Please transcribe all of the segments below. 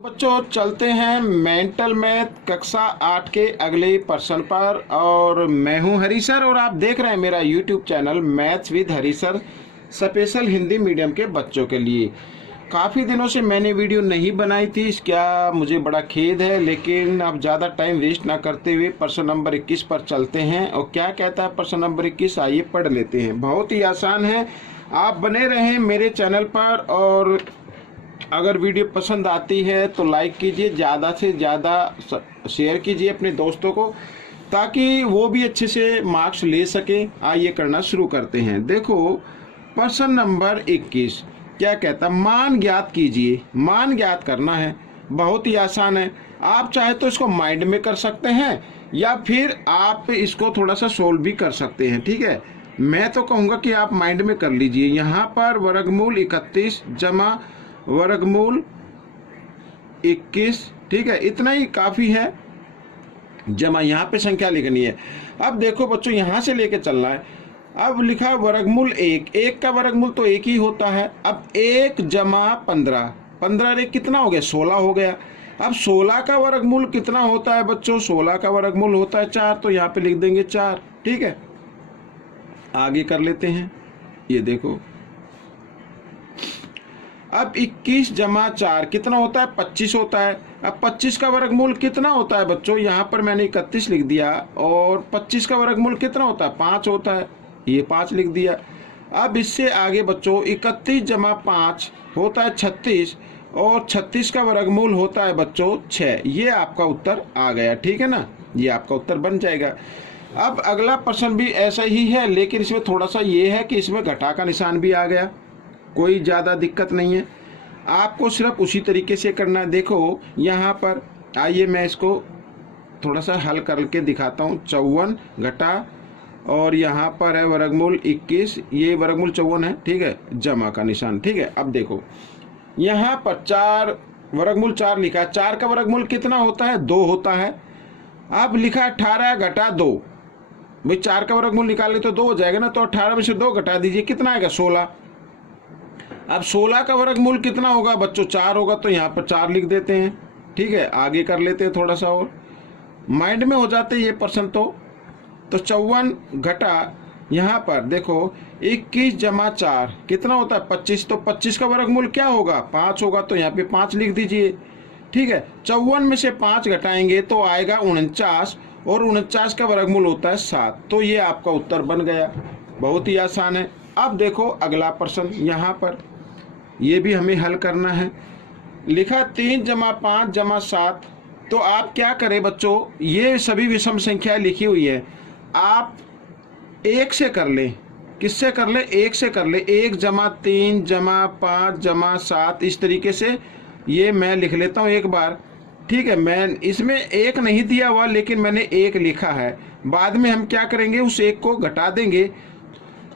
बच्चों चलते हैं मेंटल मैथ कक्षा 8 के अगले प्रश्न पर। और मैं हूं हरी सर और आप देख रहे हैं मेरा YouTube channel maths with Hari sir, special Hindi medium के बच्चों के लिए। काफ़ी दिनों से मैंने वीडियो नहीं बनाई थी, इसका मुझे बड़ा खेद है, लेकिन अब ज़्यादा टाइम वेस्ट ना करते हुए प्रश्न नंबर 21 पर चलते हैं। और क्या कहता है प्रश्न नंबर 21, आइए पढ़ लेते हैं। बहुत ही आसान है, आप बने रहें मेरे चैनल पर और अगर वीडियो पसंद आती है तो लाइक कीजिए, ज़्यादा से ज़्यादा शेयर कीजिए अपने दोस्तों को, ताकि वो भी अच्छे से मार्क्स ले सकें। आइए करना शुरू करते हैं। देखो प्रश्न नंबर 21 क्या कहता है, मान ज्ञात कीजिए। मान ज्ञात करना है, बहुत ही आसान है। आप चाहे तो इसको माइंड में कर सकते हैं या फिर आप इसको थोड़ा सा सोल्व भी कर सकते हैं। ठीक है, मैं तो कहूँगा कि आप माइंड में कर लीजिए। यहाँ पर वर्गमूल 31 जमा वर्गमूल 21, ठीक है, इतना ही काफ़ी है। जमा यहाँ पे संख्या लिखनी है। अब देखो बच्चों, यहाँ से लेके चलना है। अब लिखा वर्गमूल 1, 1 का वर्गमूल तो 1 ही होता है। अब 1 जमा 15, 15 रे कितना हो गया, 16 हो गया। अब 16 का वर्गमूल कितना होता है बच्चों, 16 का वर्गमूल होता है 4, तो यहाँ पे लिख देंगे 4। ठीक है, आगे कर लेते हैं। ये देखो अब 21 जमा 4 कितना होता है, 25 होता है। अब 25 का वर्गमूल कितना होता है बच्चों, यहाँ पर मैंने 31 लिख दिया, और 25 का वर्गमूल कितना होता है, 5 होता है, ये 5 लिख दिया। अब इससे आगे बच्चों 31 जमा 5 होता है 36, और 36 का वर्गमूल होता है बच्चों 6। ये आपका उत्तर आ गया, ठीक है ना, ये आपका उत्तर बन जाएगा। अब अगला प्रश्न भी ऐसा ही है, लेकिन इसमें थोड़ा सा ये है कि इसमें घटा का निशान भी आ गया। कोई ज़्यादा दिक्कत नहीं है, आपको सिर्फ उसी तरीके से करना है। देखो यहाँ पर आइए मैं इसको थोड़ा सा हल करके दिखाता हूँ। 54 घटा और यहाँ पर है वर्गमूल 21, ये वर्गमूल 54 है, ठीक है, जमा का निशान। ठीक है, अब देखो यहाँ पर 4 वर्गमूल 4 लिखा है। 4 का वर्गमूल कितना होता है, 2 होता है। अब लिखा 18 घटा 2, भाई 4 का वर्गमूल निकाले तो 2 हो जाएगा ना, तो 18 में से 2 घटा दीजिए, कितना आएगा, 16। अब 16 का वर्गमूल कितना होगा बच्चों, 4 होगा, तो यहाँ पर 4 लिख देते हैं। ठीक है, आगे कर लेते हैं, थोड़ा सा और माइंड में हो जाते ये प्रश्न। तो 54 घटा यहाँ पर देखो 21 जमा 4 कितना होता है, 25, तो 25 का वर्गमूल क्या होगा, 5 होगा, तो यहाँ पे 5 लिख दीजिए। ठीक है, 54 में से 5 घटाएंगे तो आएगा 49, और 49 का वर्गमूल होता है 7। तो ये आपका उत्तर बन गया, बहुत ही आसान है। अब देखो अगला प्रश्न, यहाँ पर ये भी हमें हल करना है। लिखा 3 जमा 5 जमा 7, तो आप क्या करें बच्चों, ये सभी विषम संख्याएं लिखी हुई है, आप 1 से कर लें। किससे कर ले, 1 से कर ले। 1 जमा 3 जमा 5 जमा 7, इस तरीके से ये मैं लिख लेता हूँ एक बार। ठीक है, मैं इसमें 1 नहीं दिया हुआ, लेकिन मैंने 1 लिखा है। बाद में हम क्या करेंगे, उस 1 को घटा देंगे।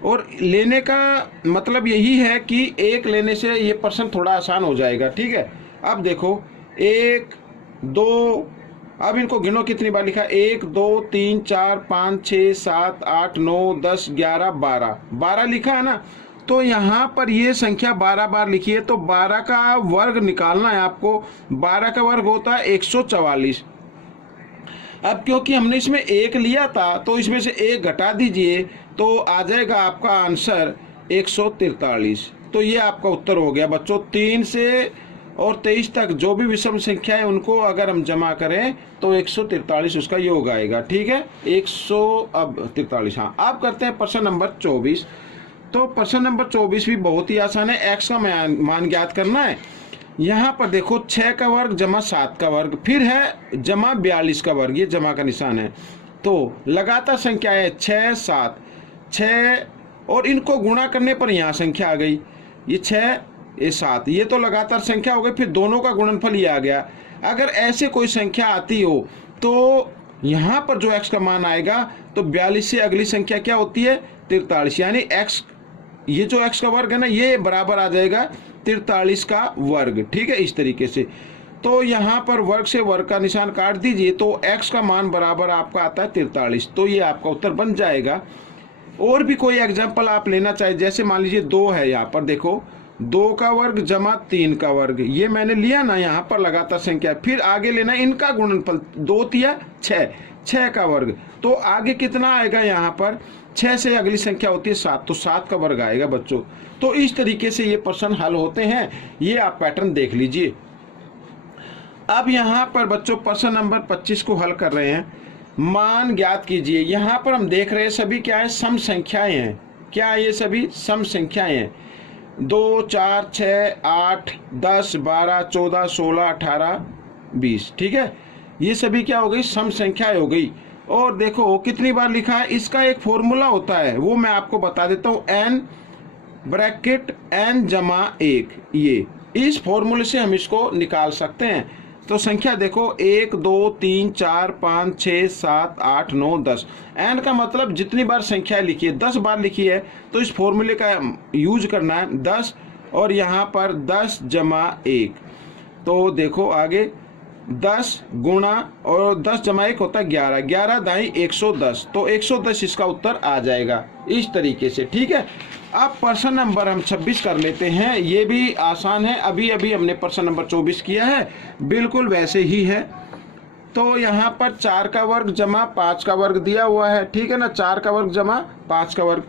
और लेने का मतलब यही है कि 1 लेने से ये प्रश्न थोड़ा आसान हो जाएगा। ठीक है, अब देखो 1 2, अब इनको गिनो कितनी बार लिखा, 1 2 3 4 5 6 7 8 9 10 11 12, 12 लिखा है ना। तो यहाँ पर ये संख्या 12 बार लिखी है, तो 12 का वर्ग निकालना है आपको। 12 का वर्ग होता है 144। अब क्योंकि हमने इसमें 1 लिया था, तो इसमें से 1 घटा दीजिए, तो आ जाएगा आपका आंसर 143। तो ये आपका उत्तर हो गया बच्चों। 3 से और 23 तक जो भी विषम संख्या है उनको अगर हम जमा करें तो 143 उसका योग आएगा। ठीक है, 143। हाँ, अब करते हैं प्रश्न नंबर 24। तो प्रश्न नंबर 24 भी बहुत ही आसान है। एक्स का मान ज्ञात करना है। यहाँ पर देखो 6 का वर्ग जमा 7 का वर्ग, फिर है जमा 42 का वर्ग, ये जमा का निशान है। तो लगातार संख्या है 6 7 6, और इनको गुणा करने पर यहाँ संख्या आ गई, ये 6 ये 7, ये तो लगातार संख्या हो गई। फिर दोनों का गुणनफल ये आ गया। अगर ऐसे कोई संख्या आती हो तो यहाँ पर जो x का मान आएगा, तो 42 से अगली संख्या क्या होती है, 43, यानी x, ये जो x का वर्ग है ना, ये बराबर आ जाएगा 43 का वर्ग। ठीक है, इस तरीके से। तो यहाँ पर वर्ग से वर्ग का निशान काट दीजिए, तो x का मान बराबर आपका आता है 43। तो ये आपका उत्तर बन जाएगा। और भी कोई एग्जाम्पल आप लेना चाहे, जैसे मान लीजिए 2 है, यहाँ पर देखो 2 का वर्ग जमा 3 का वर्ग, ये मैंने लिया ना यहाँ पर लगातार संख्या। फिर आगे लेना इनका गुणनफल, 2 तिया 6, 6 का वर्ग। तो आगे कितना आएगा, यहाँ पर 6 से अगली संख्या होती है 7, तो 7 का वर्ग आएगा बच्चों। तो इस तरीके से ये प्रश्न हल होते हैं, ये आप पैटर्न देख लीजिए। अब यहाँ पर बच्चों प्रश्न नंबर 25 को हल कर रहे हैं। मान ज्ञात कीजिए। यहाँ पर हम देख रहे हैं सभी क्या है, सम संख्याएं हैं। क्या है ये, सभी सम संख्याएं हैं। 2, 4, 6, 8, 10, 12, 14, 16, 18, 20, ठीक है। ये सभी क्या हो गई, सम संख्याएं हो गई। और देखो कितनी बार लिखा है, इसका एक फॉर्मूला होता है, वो मैं आपको बता देता हूँ। n ब्रैकेट n जमा 1, ये इस फॉर्मूले से हम इसको निकाल सकते हैं। तो संख्या देखो 1, 2, 3, 4, 5, 6, 7, 8, 9, 10। n का मतलब जितनी बार संख्या लिखी है, 10 बार लिखी है, तो इस फॉर्मूले का यूज करना है 10, और यहाँ पर 10 जमा 1। तो देखो आगे 10 गुणा, और 10 जमा 1 होता है 11, 11 दाई 110, तो 110 इसका उत्तर आ जाएगा इस तरीके से, ठीक है। अब प्रश्न नंबर हम 26 कर लेते हैं। ये भी आसान है, अभी अभी हमने प्रश्न नंबर 24 किया है, बिल्कुल वैसे ही है। तो यहाँ पर 4 का वर्ग जमा 5 का वर्ग दिया हुआ है, ठीक है ना, 4 का वर्ग जमा 5 का वर्ग।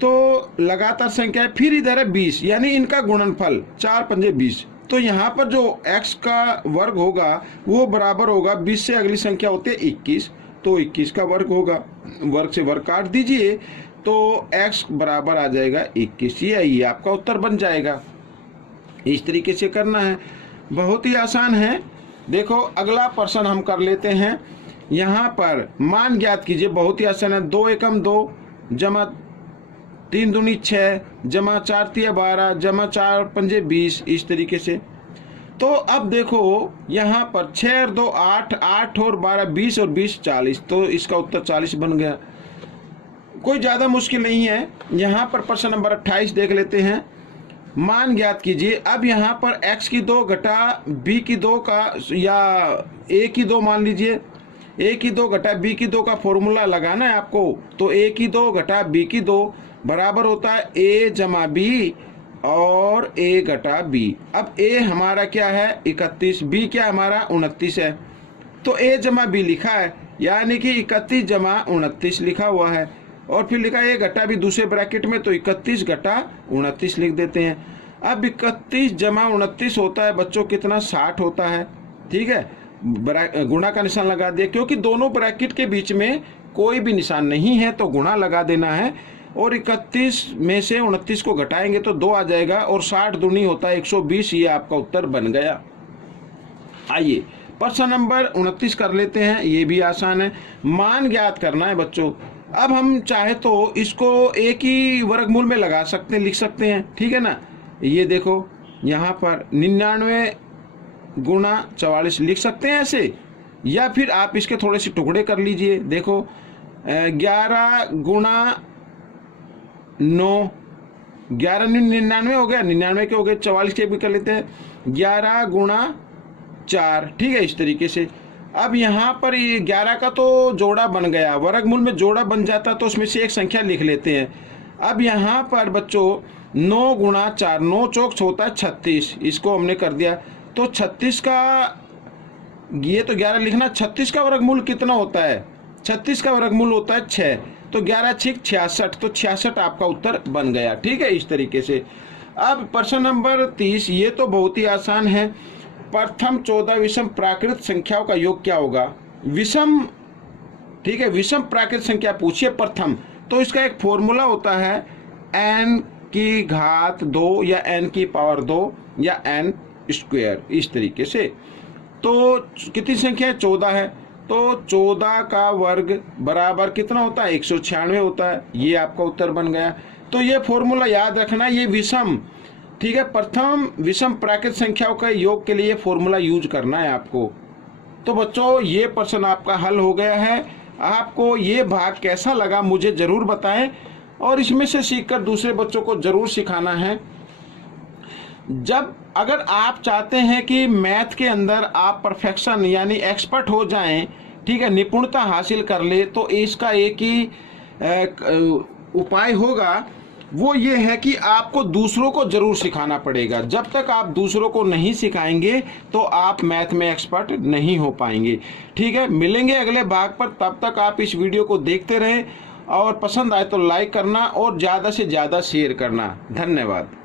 तो लगातार संख्या है, फिर इधर है 20, यानी इनका गुणनफल 4 पंजे 20। तो यहाँ पर जो x का वर्ग होगा वो बराबर होगा 20 से अगली संख्या होती है 21, तो 21 का वर्ग होगा, वर्ग से वर्ग काट दीजिए, तो x बराबर आ जाएगा 21। ये आपका उत्तर बन जाएगा। इस तरीके से करना है, बहुत ही आसान है। देखो अगला प्रश्न हम कर लेते हैं। यहाँ पर मान ज्ञात कीजिए, बहुत ही आसान है। 2 एकम 2 जमा 3 दूनी 6 जमा 4 तिया 12 जमा 4 पंजे 20, इस तरीके से। तो अब देखो यहाँ पर 6 और 2 8, 8 और 12 20 और 20 40, तो इसका उत्तर 40 बन गया। कोई ज़्यादा मुश्किल नहीं है। यहाँ पर प्रश्न नंबर 28 देख लेते हैं। मान ज्ञात कीजिए। अब यहाँ पर x की 2 घटा b की 2 का, या a की 2 मान लीजिए, a की 2 घटा b की 2 का फॉर्मूला लगाना है आपको। तो a की 2 घटा b की 2 बराबर होता है a जमा b और a घटा b। अब a हमारा क्या है 31, b क्या हमारा 29 है, तो a जमा b लिखा है, यानी कि 31 जमा 29 लिखा हुआ है। और फिर लिखा है a घटा b दूसरे ब्रैकेट में, तो 31 घटा 29 लिख देते हैं। अब 31 जमा 29 होता है बच्चों कितना, 60 होता है, ठीक है। गुणा का निशान लगा दिया, क्योंकि दोनों ब्रैकेट के बीच में कोई भी निशान नहीं है, तो गुणा लगा देना है। और 31 में से 29 को घटाएंगे तो 2 आ जाएगा, और 60 दूनी होता है 120, ये आपका उत्तर बन गया। आइए प्रश्न नंबर 29 कर लेते हैं। ये भी आसान है, मान ज्ञात करना है बच्चों। अब हम चाहे तो इसको एक ही वर्गमूल में लगा सकते हैं, लिख सकते हैं, ठीक है ना। ये देखो यहाँ पर 99 गुणा 44 लिख सकते हैं ऐसे, या फिर आप इसके थोड़े से टुकड़े कर लीजिए। देखो 11 गुणा 9, 11 99 हो गया, 99 के हो गए, 44 के भी कर लेते हैं, 11 गुणा 4, ठीक है, इस तरीके से। अब यहाँ पर ये 11 का तो जोड़ा बन गया, वर्गमूल में जोड़ा बन जाता तो उसमें से एक संख्या लिख लेते हैं। अब यहाँ पर बच्चों 9 गुणा 4, 9 चौक होता है 36, इसको हमने कर दिया। तो 36 का, ये तो 11 लिखना, 36 का वर्गमूल कितना होता है, 36 का वर्गमूल होता है 6, तो 11 6 66, तो 66 आपका उत्तर बन गया, ठीक है, इस तरीके से। अब प्रश्न नंबर 30, ये तो बहुत ही आसान है। प्रथम 14 विषम प्राकृत संख्याओं का योग क्या होगा, विषम, ठीक है, विषम प्राकृत संख्या पूछिए प्रथम, तो इसका एक फॉर्मूला होता है n की घात 2 या n की पावर 2 या n स्क्वायर, इस तरीके से। तो कितनी संख्या है, 14 है, तो 14 का वर्ग बराबर कितना होता है, 196 होता है, ये आपका उत्तर बन गया। तो ये फॉर्मूला याद रखना, ये विषम, ठीक है, प्रथम विषम प्राकृत संख्याओं का योग के लिए फॉर्मूला यूज करना है आपको। तो बच्चों ये प्रश्न आपका हल हो गया है। आपको ये भाग कैसा लगा मुझे जरूर बताएं, और इसमें से सीखकर दूसरे बच्चों को जरूर सिखाना है। जब अगर आप चाहते हैं कि मैथ के अंदर आप परफेक्शन यानी एक्सपर्ट हो जाएं, ठीक है, निपुणता हासिल कर ले, तो इसका एक ही उपाय होगा वो ये है कि आपको दूसरों को जरूर सिखाना पड़ेगा। जब तक आप दूसरों को नहीं सिखाएंगे तो आप मैथ में एक्सपर्ट नहीं हो पाएंगे। ठीक है, मिलेंगे अगले भाग पर। तब तक आप इस वीडियो को देखते रहें और पसंद आए तो लाइक करना और ज़्यादा से ज़्यादा शेयर करना। धन्यवाद।